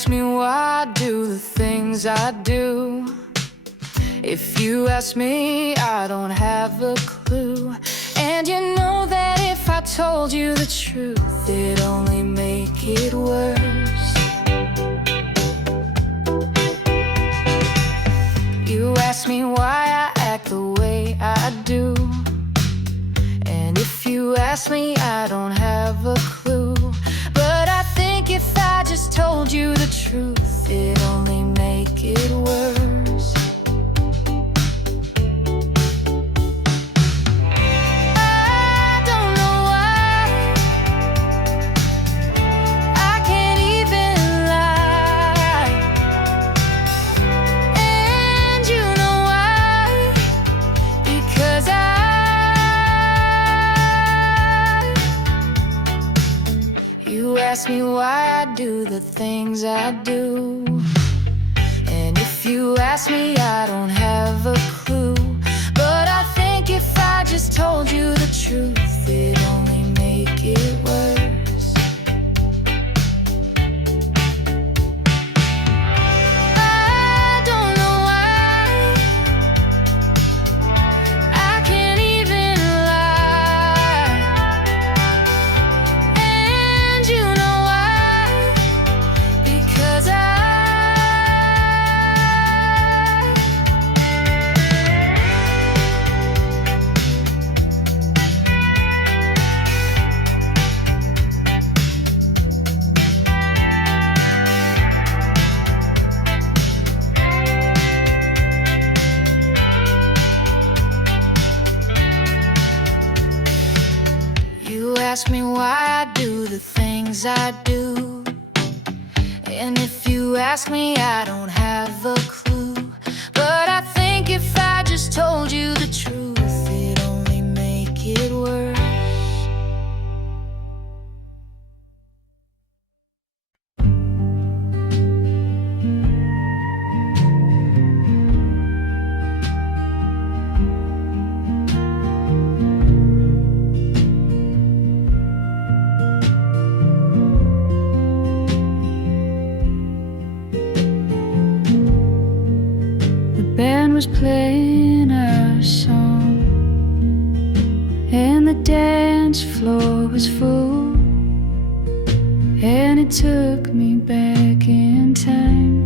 ask me why I do the things I do. If you ask me, I don't have a clue. And you know that if I told you the truth, it'd only make it worse. You ask me why I act the way I do. And if you ask me, I don't have a clue. But I think if I just told you the truth, it'd only make it worse. I don't know why I can't even lie. And you know why? Because you ask me why I do the things I do. And if you ask me, I don't have a clue. But I think if I just told you the truth, it'd only make it worse. I don't know why I can't even lie. And you know why? Because you ask me why I do the things I do. And if you ask me, I don't have a clue. But I think if I just told you the truth, it'd only make it worse. The band was playing our song, and the dance floor was full. And it took me back in time,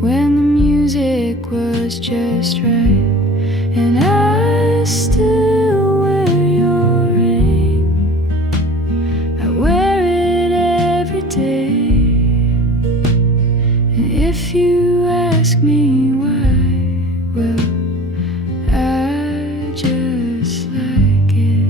when the music was just right. And I still wear your ring, I wear it every day. And if you ask me why, well, I just like it.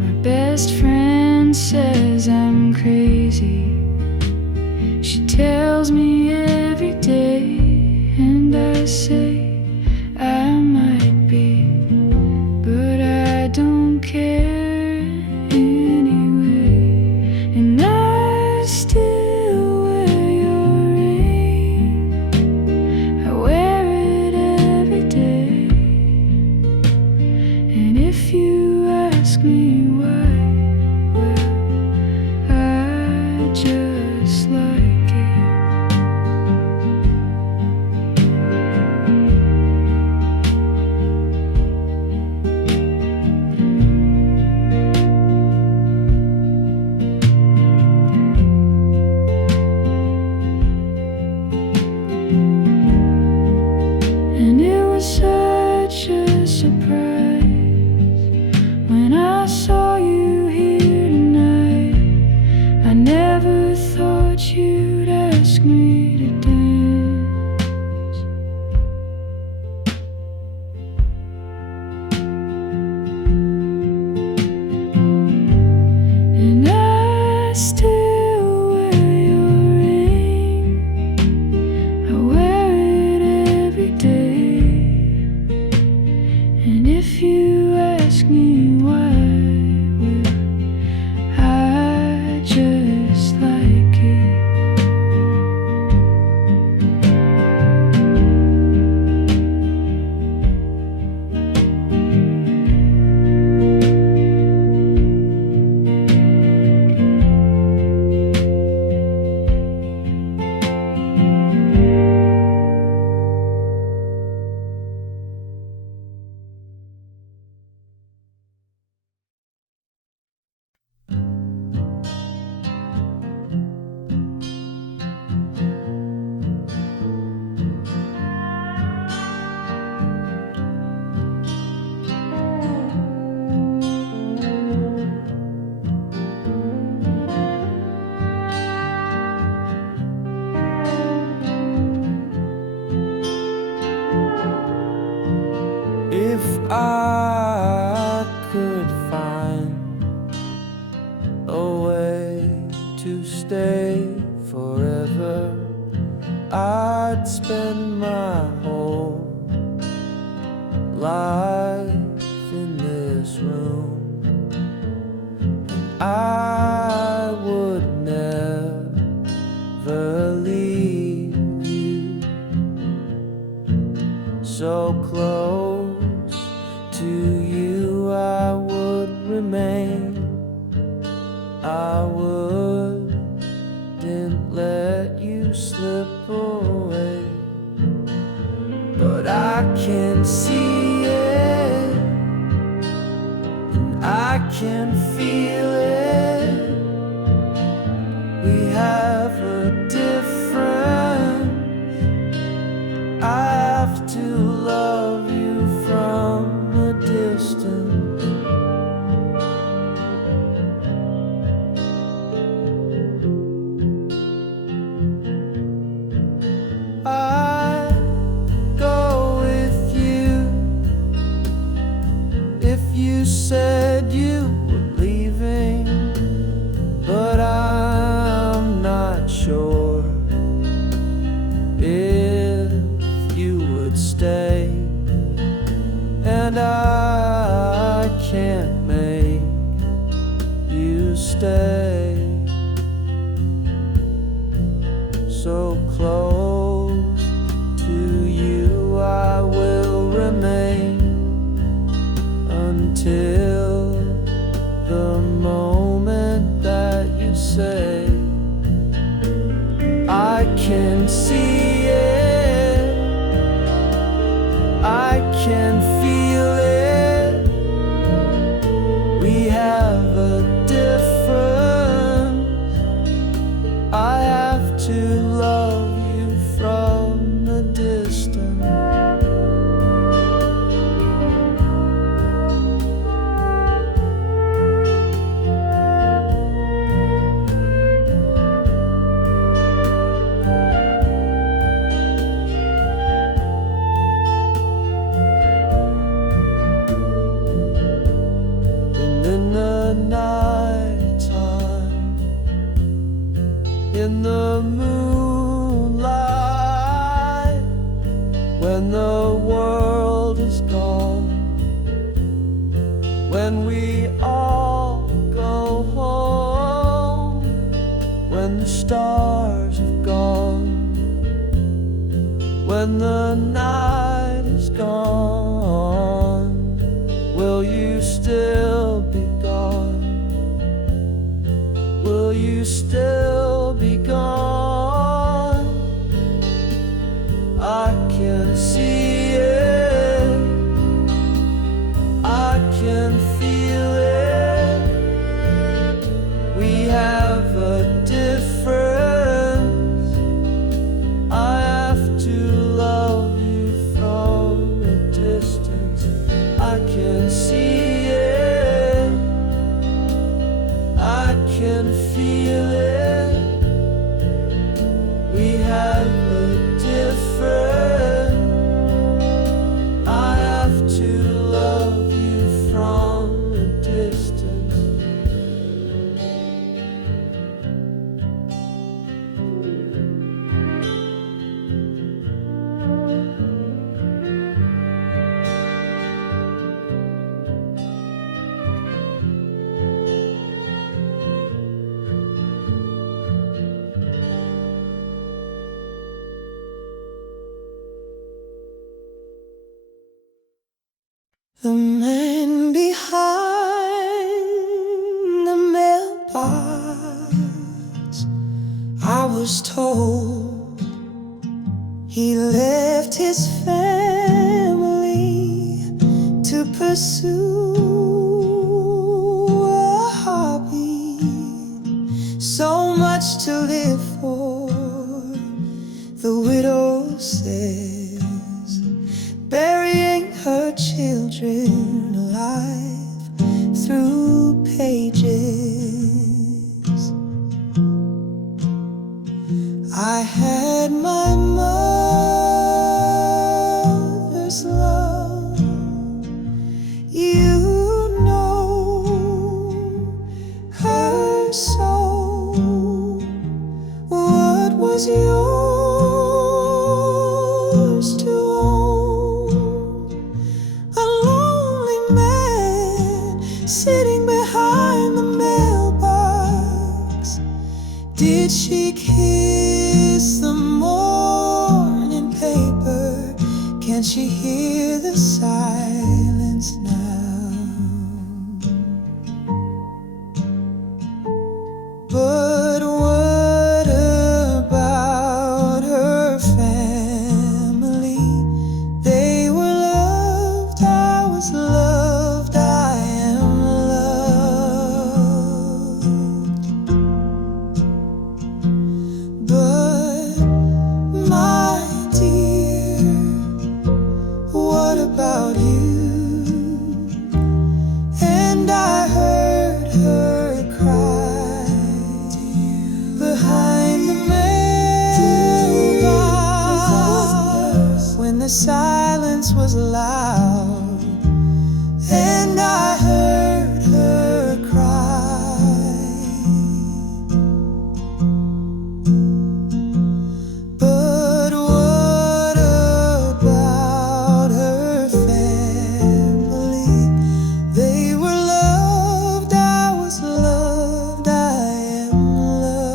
My best friend says I'm crazy. She tells me every day, and I say I might be, but I don't care anyway. And I still wear your ring, I wear it every day. And if you ask me why, well, I just like it. river, I'd spend my whole life in this room. I would never leave you. So close to you I would remain. I wouldn't let you slip away. But I can see it, I can feel it. We have a difference. I have to love you from a distance. I'd go with you if you said you were leaving, but I'm not sure if you would stay, and I can't make you stay. So close to you I will remain until the moment that you say. I can see it, I can feel it. We have a difference. I have to love you from a distance. And in the nighttime, in the moonlight, when the world is gone, when we all go home, when the stars have gone, when the night is gone, will you still be gone? Will you still be gone? I can see it, I can feel it. We have a difference. I have to love you from a distance. I can see it, I can feel it. We have a difference. I have to love you from a distance. The man behind the mailbox, I was told he left his family to pursue a hobby. So much to live for, the widow says, burying her children alive through pages. I had my mother's love, you know her soul. What was she hear the silence now? But what about her family? They were loved, I was loved, I am loved. But my dear, what about you? And I heard her cry behind the mailbox when the silence was loud, and I heard her cry. But what about her family? They were loved, I was loved, I am loved.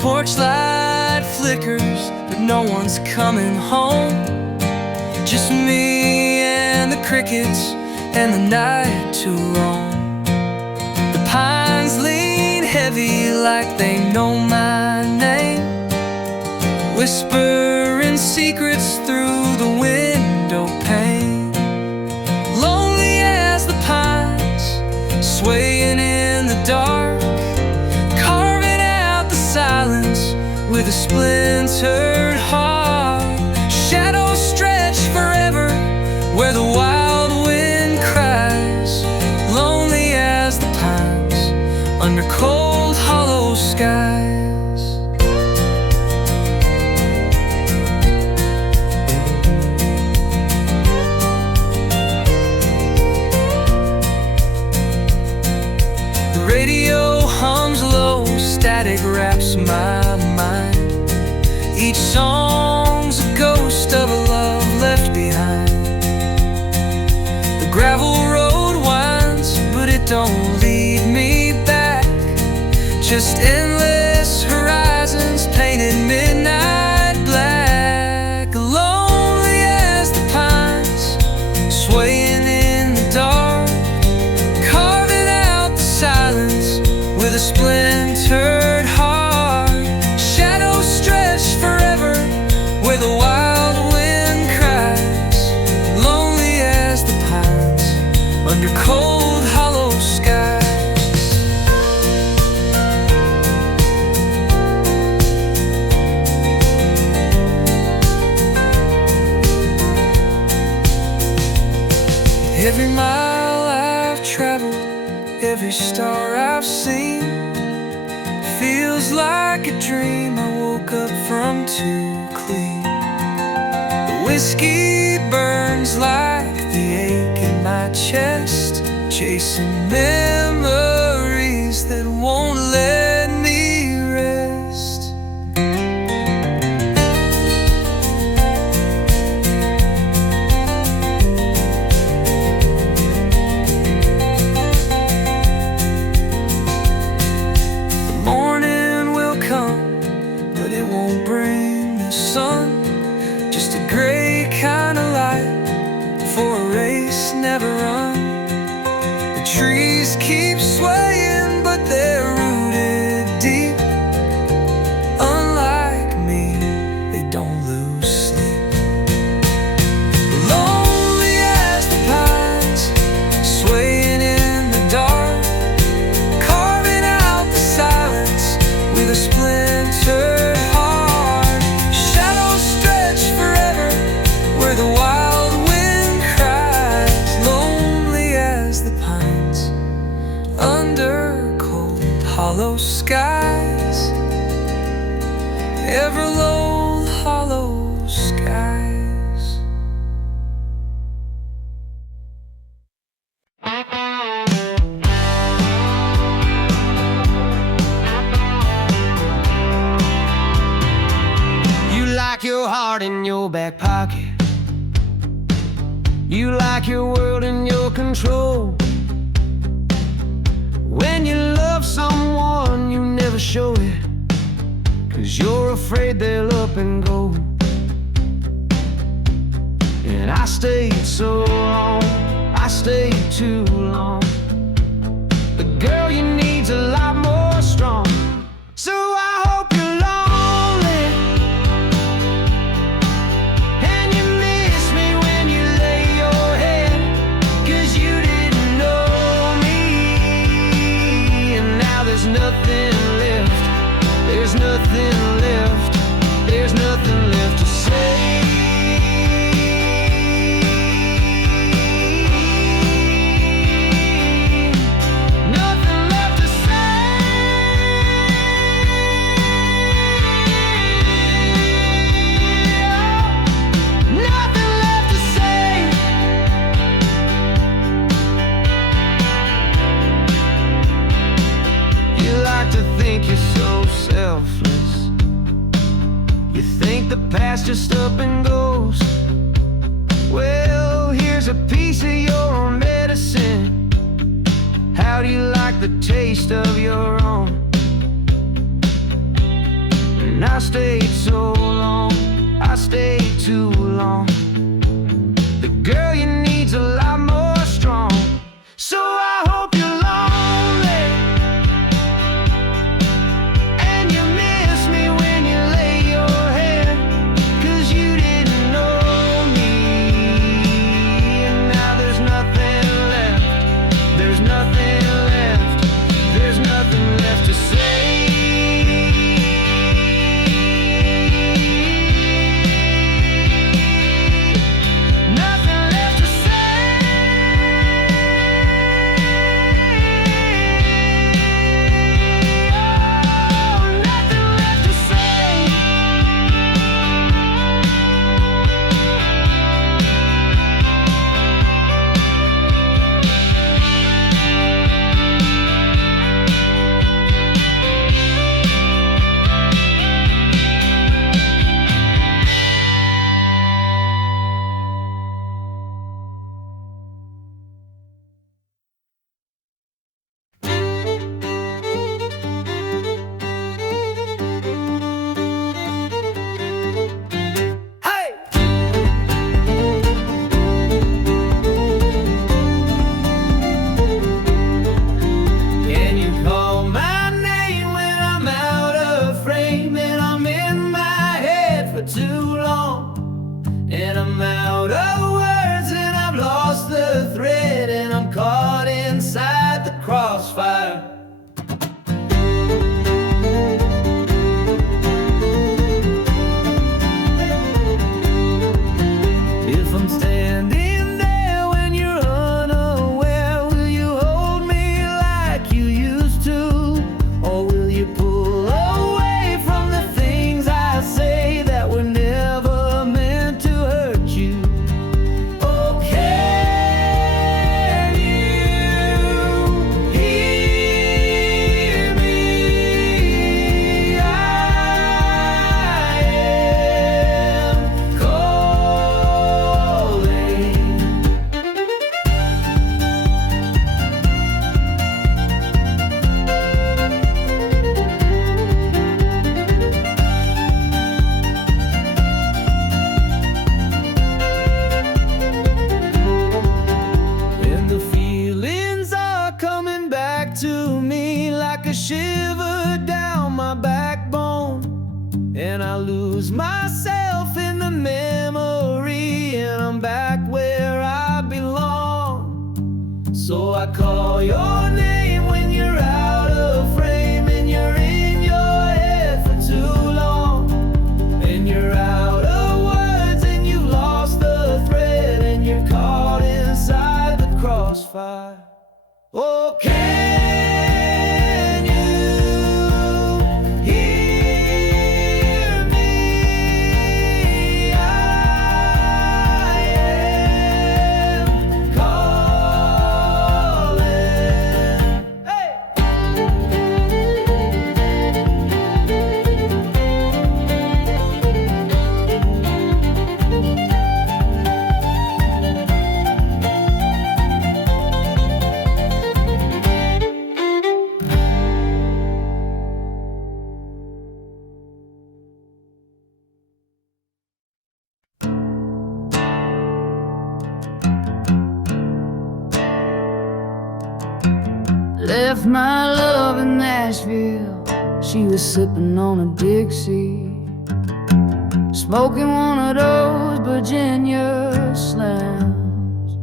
Porch light flickers, but no one's coming home. Just me and the crickets and the night to roam. The pines lean heavy like they know my name, whispering secrets through the window pane. Lonely as the pines, swaying in the dark, silence with a splintered heart. Shadows stretch forever where the wild wind cries. Lonely as the pines under cold hollow skies. The radio hums low, static wraps my mind. Each song's a ghost of a love left behind. The gravel road winds, but it don't lead me back. Just endless horizons painted midnight black. Lonely as the pines, swaying in the dark, carving out the silence with a splintered heart. Shadows stretch forever where the wild wind cries. Lonely as the pines under cold hollow skies. Every mile I've traveled, every star I've seen, feels like a dream I woke up from too clean. The whiskey burns like the ache in my chest, chasing memories that won't let me rest. But it won't bring the sun, just a gray kind of light for a race never run. The trees keep swaying skies, ever low, hollow skies. You like your heart in your back pocket. You like your world in your control. When you love someone, you never show it, 'cause you're afraid they'll up and go. And I stayed so long, I stayed too long. The girl you need's a lot more strong. So I hope you're lonely, and you miss me when you lay your head, 'cause you didn't know me. And now there's nothing left, there's nothing left, there's nothing left to say. Past just up and goes. Well, here's a piece of your own medicine. How do you like the taste of your own? And I stayed so long, I stayed too long. The girl you need's a lot more strong. So I hope you're lonely, and you miss me when you lay your head, 'cause you didn't know me. And now there's nothing left, there's nothing left, there's nothing left to say. Nothing left to say. Oh, nothing left to say. Hey! Can you call my name when I'm out of frame, and I'm in my head for too long, and I'm out of words, and I've lost the thread, and I'm caught inside the crossfire. If I'm standing there when you're unaware, will you hold me like you used to? Or will you pull away from the things I say that were never meant to hurt you? Oh, can you hear me? I am calling. And the feelings are coming back to me like a shiver down my backbone, and I lose myself in the memory, and I'm back where I belong. So I call your name when you're out of frame, and you're in your head for too long, and you're out of words, and you've lost the thread, and you're caught inside the crossfire. Oh, can you Left my love in Nashville. She was sipping on a Dixie, smoking one of those Virginia Slams,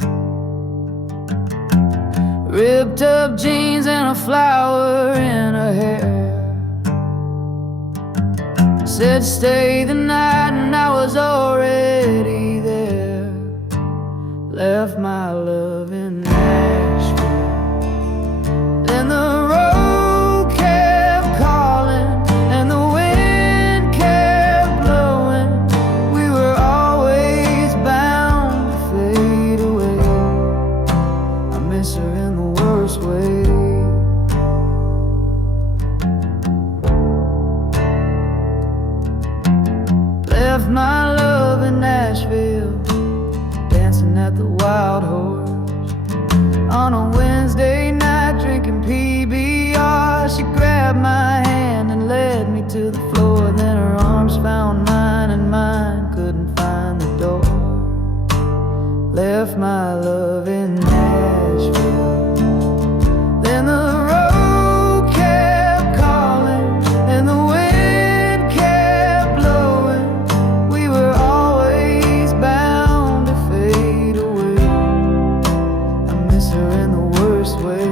ripped up jeans and a flower in her hair. Said stay the night and I was already there. Left my love in Nashville. Then the road kept calling and the wind kept blowing. We were always bound to fade away. I miss her in the worst way. Left my love in Nashville, dancing at the Wild Horse on a Wednesday night, drinking PBR. She grabbed my hand and led me to the floor. Then her arms found mine and mine couldn't find the door. Left my love in Nashville. Then the road kept calling and the wind kept blowing. We were always bound to fade away. I miss her in the worst way.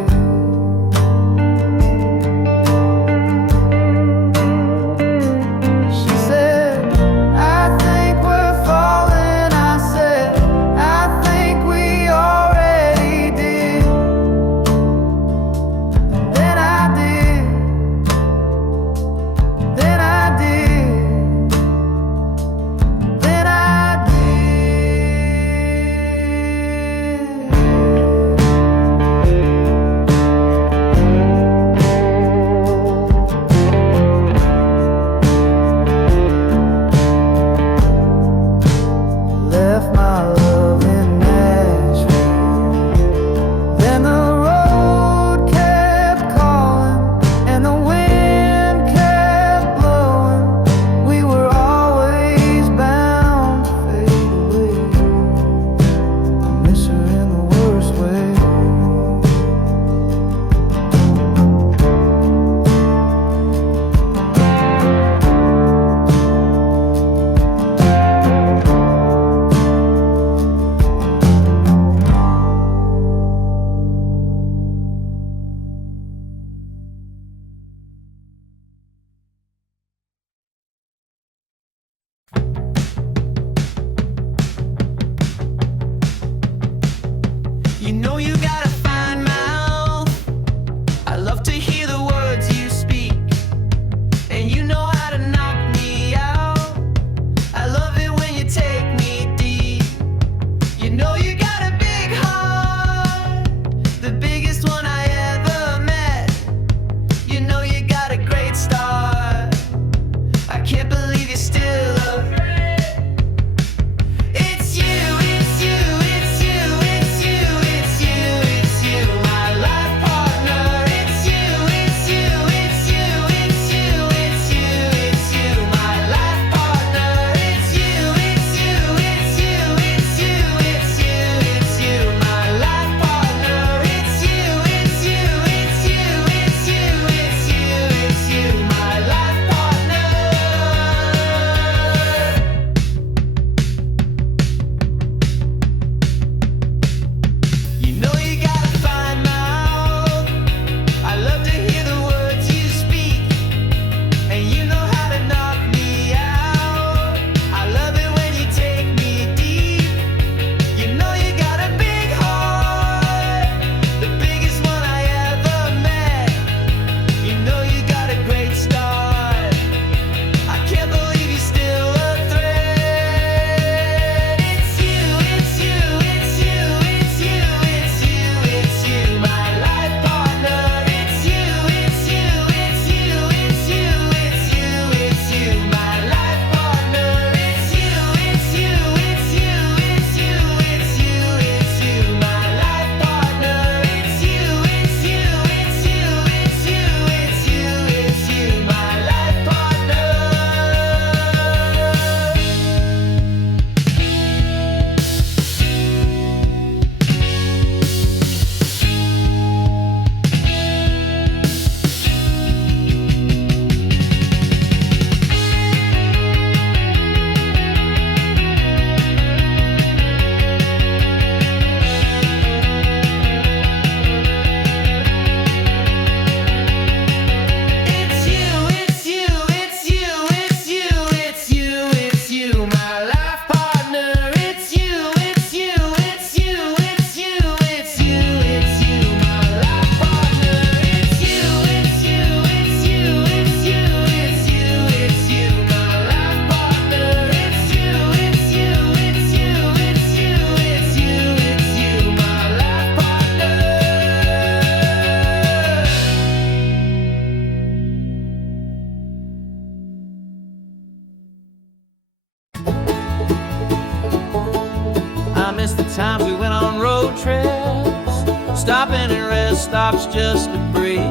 times we went on road trips, stopping at rest stops just to breathe.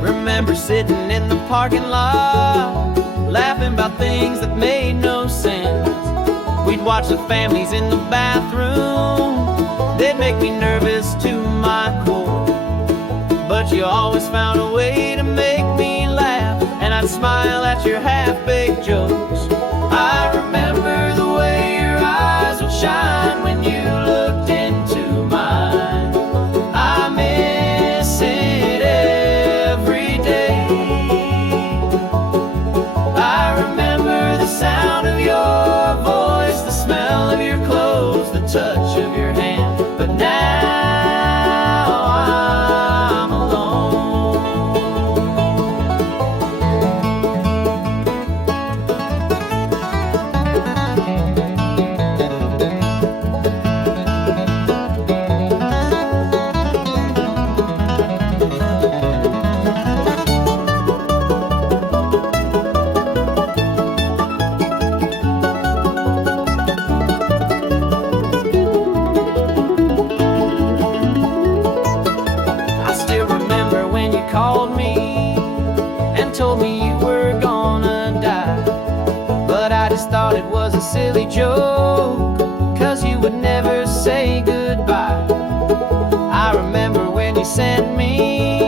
Remember sitting in the parking lot, laughing about things that made no sense. We'd watch the families in the bathroom, they'd make me nervous to my core. But you always found a way to make me laugh, and I'd smile at your half-baked jokes. I remember the way your eyes would shine when you looked into mine. I miss it every day. I remember the sound of your voice, the smell of your clothes, the touch of your hand. But now I'm alone. Called me and told me you were gonna die, but I just thought it was a silly joke, 'cause you would never say goodbye. I remember when you sent me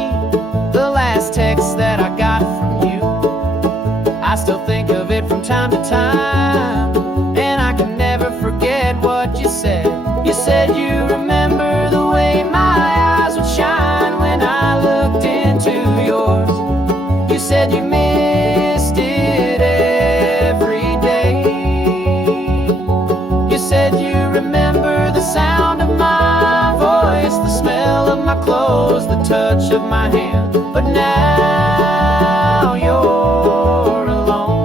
the last text that I got from you. I still think of it from time to time, and I can never forget what you said. You said you remember the way my eyes would shine when I looked into yours. You said you missed it every day. You said you remember the sound of my voice, the smell of my clothes, the touch of my hand. But now you're alone.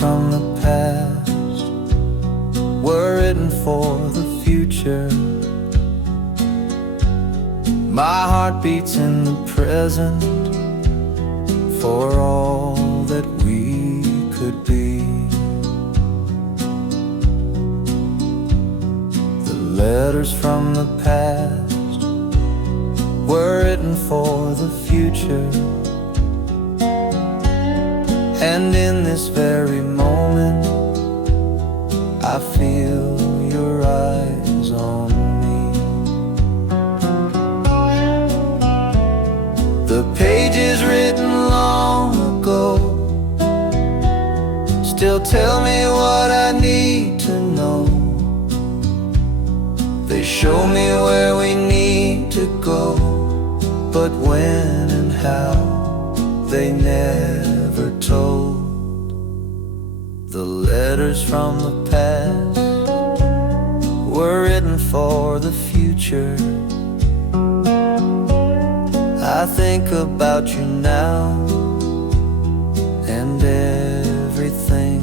From the past were written for the future. My heart beats in the present for all that we could be. The letters from the past were written for the future. And in this very moment, I feel your eyes on me. The pages written long ago still tell me what I need to know. They show me where we need to go, but when and how they never told. The letters from the past were written for the future. I think about you now, and everything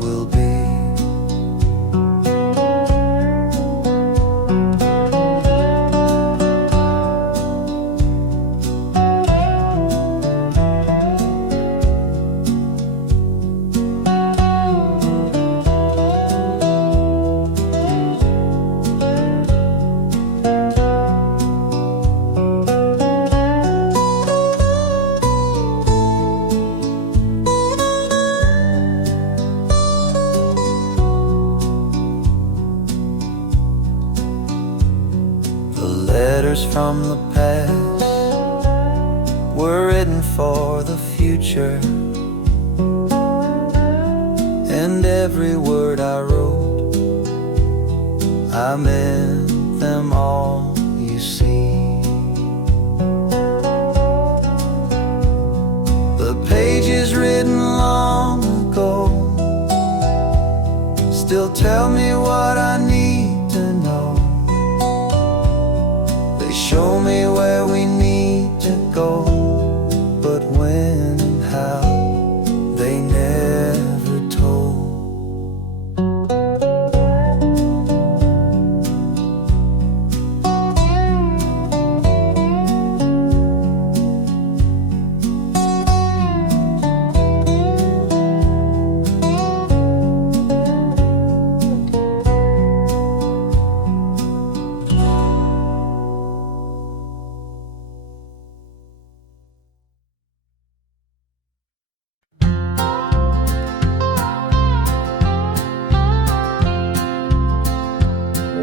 will be. letters from the past were written for the future, and every word I wrote, I meant them all, you see. The pages written long ago still tell me what I need to know. They show me where we need to go, but when and how, they never told.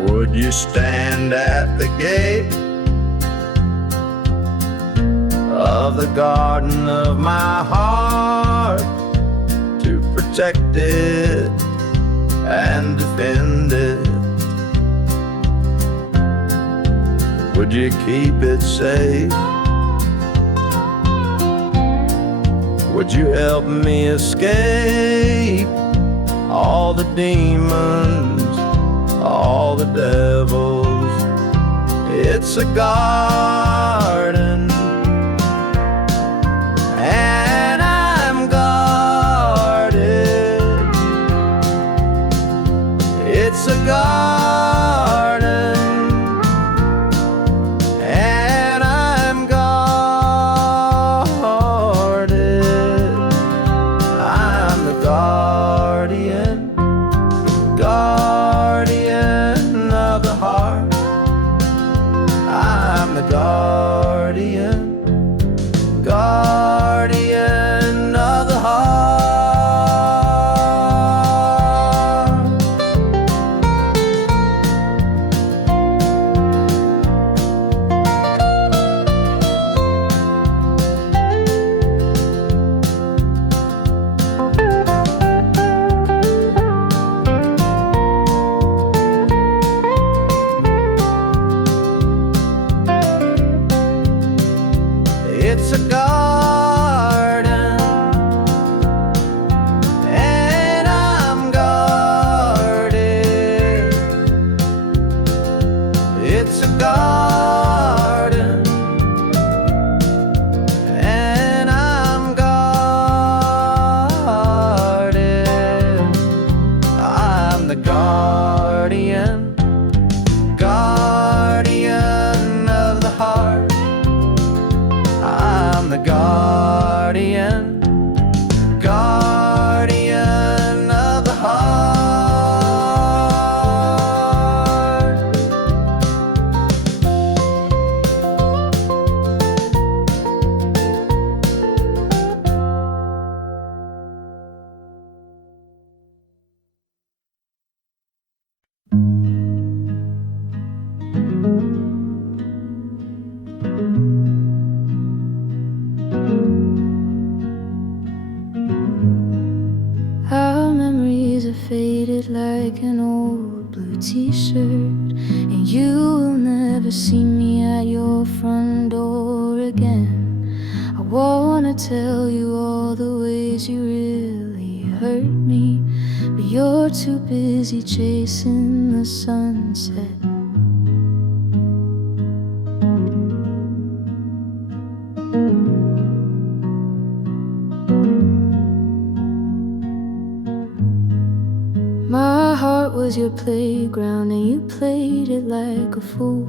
Would you stand at the gate of the garden of my heart to protect it and defend it? Would you keep it safe? Would you help me escape all the demons, all the devils? It's a garden, and I'm guarded. It's a garden, and I'm guarded. I'm the guardian, guardian of the heart. I'm the guardian, guardian of the heart. It's a garden, and I'm guarded. It's a garden, and I'm guarded. I'm the guardian, guardian of the heart. I'm the guardian, guardian of the heart. Our memories are faded like an old blue t-shirt, and you will never see me at your front door again. I wanna tell you all the ways you really hurt me, but you're too busy chasing the sunset. My heart was your playground, and you played it like a fool.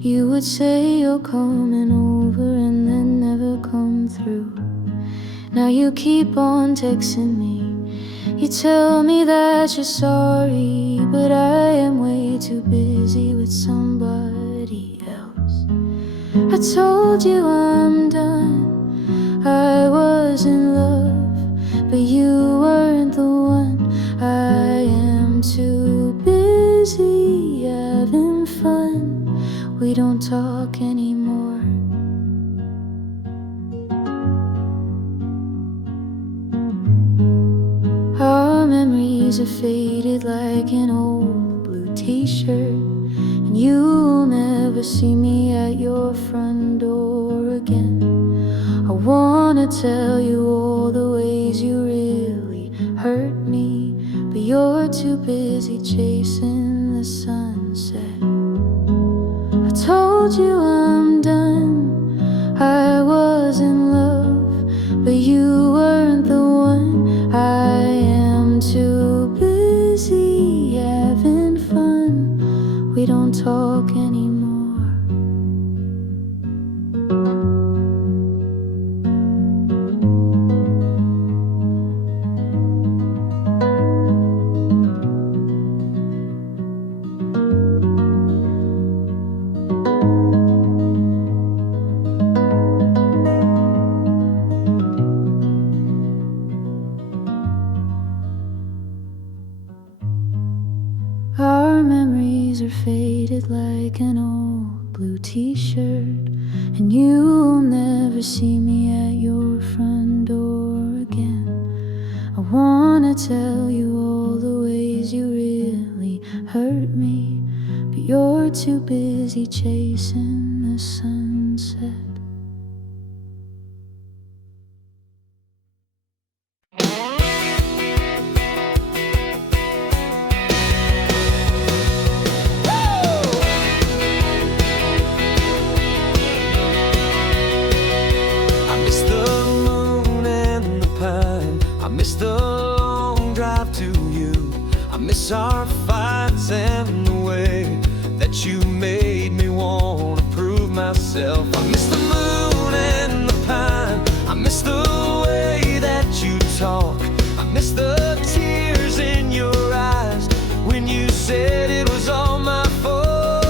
You would say you're coming over and then never come through. Now you keep on texting me. You tell me that you're sorry, but I am way too busy with somebody else. I told you I'm done, I was in love, but you weren't the one. I am too busy having fun. We don't talk anymore. memories are faded like an old blue t-shirt, and you'll never see me at your front door again. I wanna tell you all the ways you really hurt me, but you're too busy chasing the sunset. I told you I'm done, I was in love, but you weren't the one. I am too busy having fun, we don't talk anymore. Our memories are faded like an old blue t-shirt, and you'll never see me at your front door again. I wanna tell you all the ways you really hurt me, but you're too busy chasing the sunset. Our fights and the way that you made me want to prove myself. I miss the moon and the pine, I miss the way that you talk, I miss the tears in your eyes when you said it was all my fault.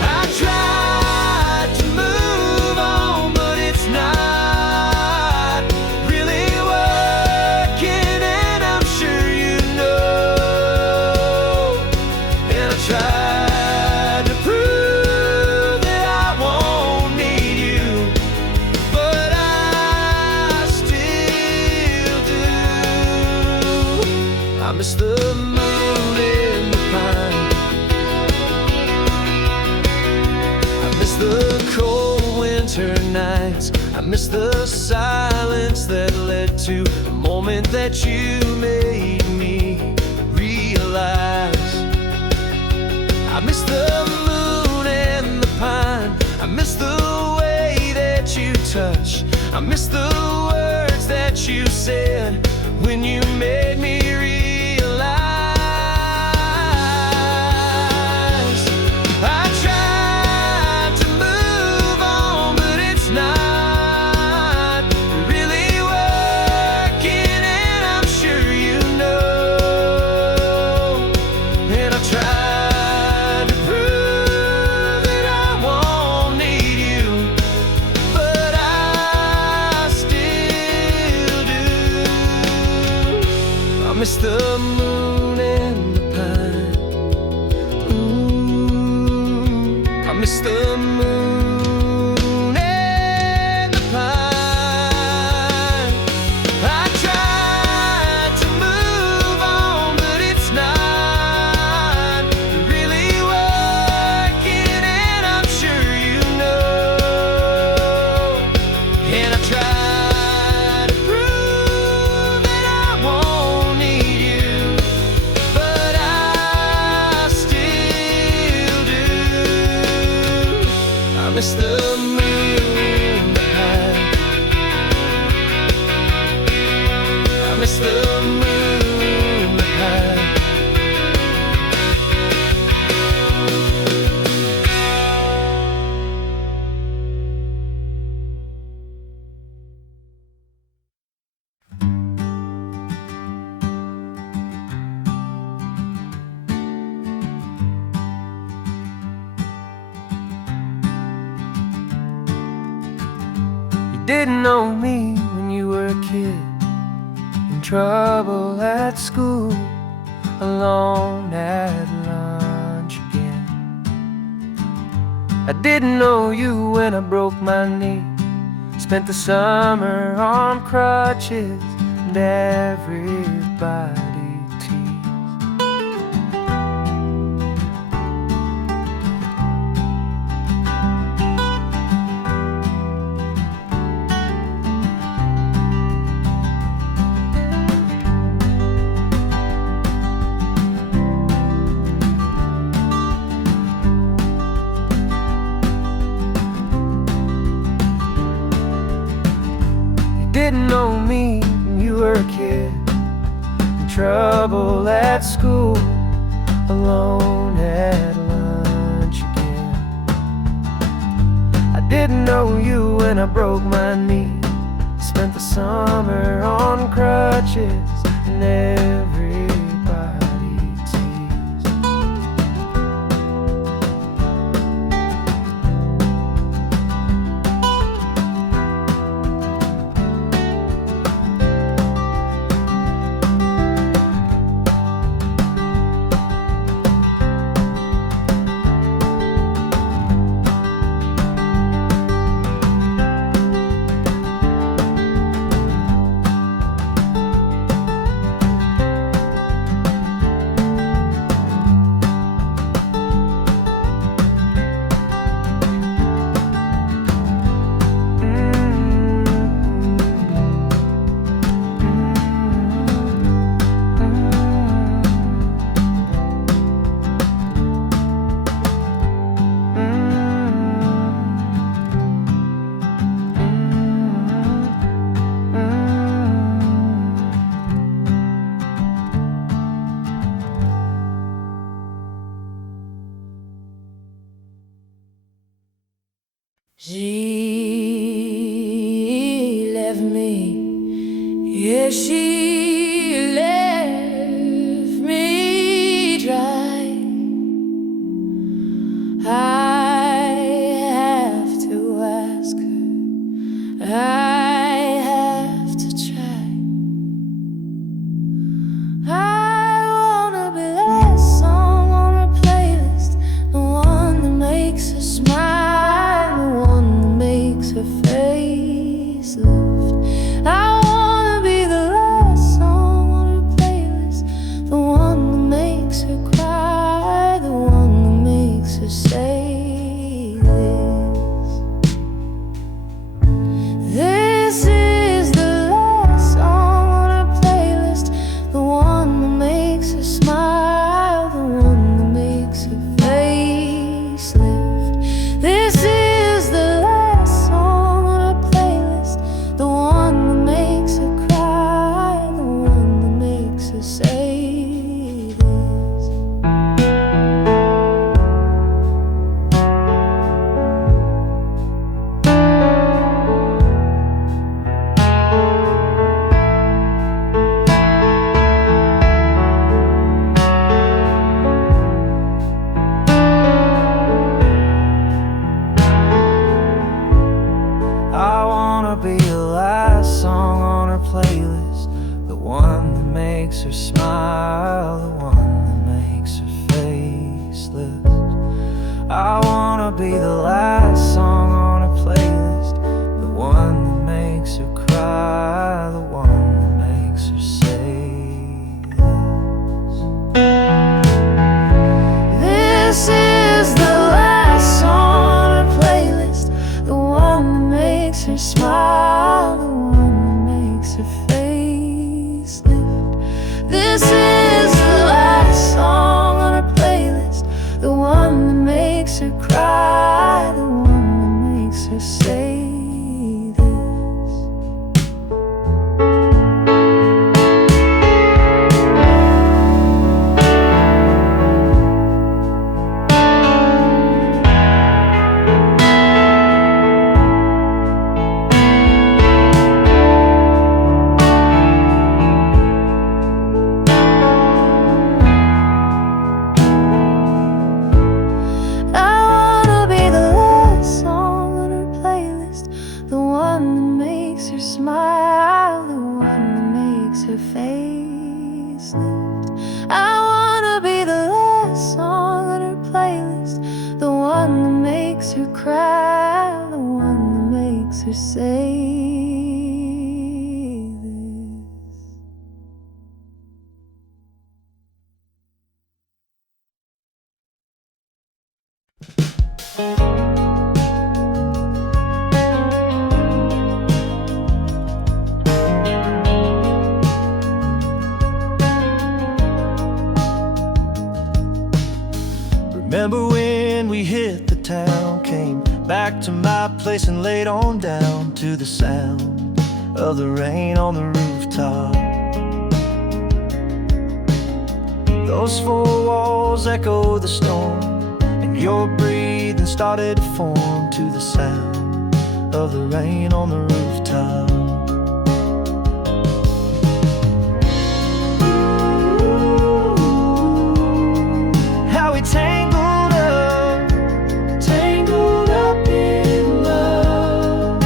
I tried to move on, but it's not really working. Tried to prove that I won't need you, but I still do. I miss the moon and the pine, I miss the cold winter nights, I miss the silence that led to the moment that you made me realize. I miss the moon and the pine, I miss the way that you touch, I miss the words that you said when you made me realize. I tried to move on, but it's not really working, and I'm sure you know. And I tried I miss the moon and the pine. I miss the moon and the pine. I tried to move on, but it's not really working, and I'm sure you know. And I tried to prove that I won't need you, but I still do. I miss the moon, the pine. I miss the moon, the pine. Didn't know me when you were a kid, in trouble at school, alone at lunch again. I didn't know you when I broke my knee, spent the summer on crutches, and and everybody tease. Didn't know me when you were a kid, in trouble at school, alone at lunch again. I didn't know you when I broke my knee, spent the summer on crutches, and everybody teased. She left me, yeah, she left me dry. I have to ask her, I have to try. I wanna be that song on her playlist, the one that makes her smile, the one that makes her face lift. I wanna be the last song on her playlist, the one that makes her cry, the one that makes her say this. This is the last song on her playlist, the one that makes her smile, the one that makes her face lift. This is the last song on her playlist, the one that makes her cry, the one that makes her say this. I wanna be the last song on her playlist, the one that makes her smile, the one that makes her face lift. I wanna be the last song on her playlist, the one that makes her cry, the one that makes her say this. This is the last song on her playlist, the one that makes her smile, the one that makes her face lift. This is the last song on her playlist, the one that makes her cry, the one that makes her say this. I wanna be the last song on her playlist, the one that makes her smile, the one that makes her face lift. I wanna be the last song on her playlist, the one that makes her cry, the one that makes her say this. fireplace and laid on down to the sound of the rain on the rooftop. Those four walls echo the storm, and your breathing started to form to the sound of the rain on the rooftop. How we tangled up in love,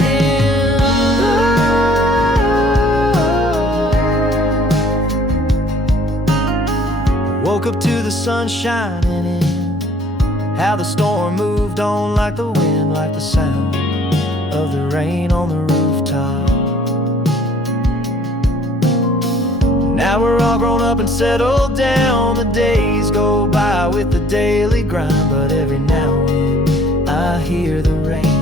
in love. Woke up to the sun shining in, how the storm moved on like the wind, like the sound of the rain on the rooftop. Now we're all grown up and settled down. The days go by with the daily grind, but every now and then I hear the rain